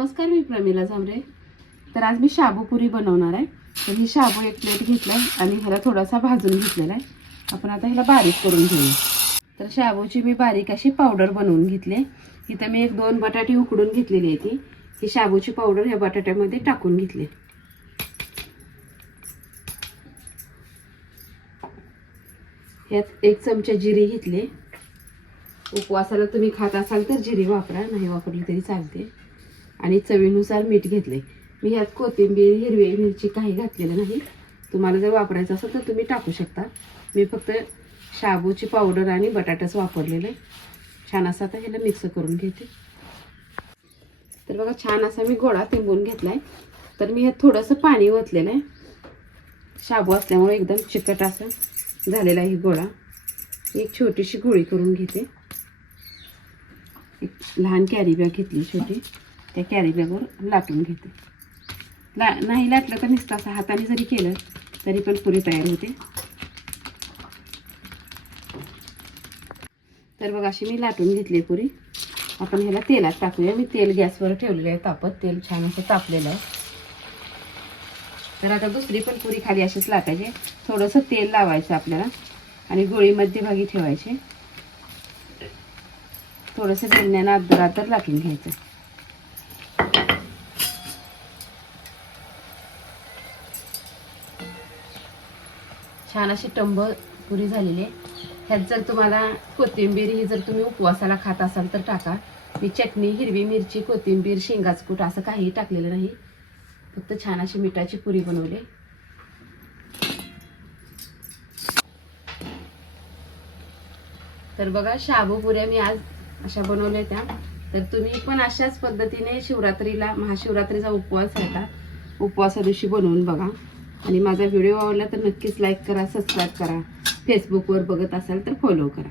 नमस्कार, मी प्रमिला झांबरे. तर आज मी शाबू पुरी बनवणार आहे. तर ही शाबू एक प्लेट घेतला आणि ह्याला थोडासा भाजून घेतलेला आहे. आपण आता ह्याला बारीक करून घेऊ. तर शाबूची मी बारीक अशी पावडर बनवून घेतली. इथं मी 1-2 बटाटे उकडून घेतलेली आहे. ही शाबूची पावडर ह्या बटाट्यामध्ये टाकून घेतली. यात 1 चमचा जिरी घेतली. उपवासाला तुम्ही खात असाल तर जिरी वापरा, नाही वापरली तरी चालते. आणि चवीनुसार मीठ घेतले. मी ह्यात कोथिंबीर, हिरवी मिरची काही घातलेलं नाही. तुम्हाला जर वापरायचं असेल तर तुम्ही टाकू शकता. मी फक्त शाबूची पावडर आणि बटाटाच वापरलेलं आहे. छान असा आता ह्याला मिक्स करून घेते. तर बघा, छान असा मी गोळा तिंबून घेतलाय. तर मी ह्यात थोडंसं पाणी ओतलेलं आहे. शाबू असल्यामुळे एकदम चिकट असं झालेला आहे गोळा. एक छोटीशी गोळी करून घेते. एक लहान कॅरी बॅग घेतली छोटी, त्या कॅरी बॅगवर लाटून घेते. नाही लाटलं तर नुसतं असं हाताने जरी केलं तरी पण पुरी तयार होते. तर बघा, अशी मी लाटून घेतली पुरी. आपण ह्याला तेलात टाकूया. मी तेल गॅसवर ठेवलेलं आहे तापत. तेल छान असं तापलेलं आहे. तर आता दुसरी पण पुरी खाली अशीच लाटायची. थोडंसं तेल लावायचं आपल्याला आणि गोळी मध्यभागी ठेवायची. थोडंसं बेलण्यानं आदर लाटून घ्यायचं. छान अशी टंब पुरी झालेली आहे. ह्यात जर तुम्हाला कोथिंबीर ही जर तुम्ही उपवासाला खात असाल तर टाका. मी चटणी, हिरवी मिरची, कोथिंबीर, शेंगाचं कूट असं काहीही टाकलेलं नाही. फक्त छान अशी मिठाची पुरी बनवली. तर बघा, शाबू पुऱ्या मी आज अशा बनवल्या त्या. तर तुम्ही पण अशाच पद्धतीने शिवरात्रीला, महाशिवरात्रीचा उपवास आहे, उपवासा दिवशी बनवून बघा. आणि माझा व्हिडिओ आवडला तर नक्कीच लाईक करा, सबस्क्राईब करा. फेसबुकवर बघत असाल तर फॉलो करा.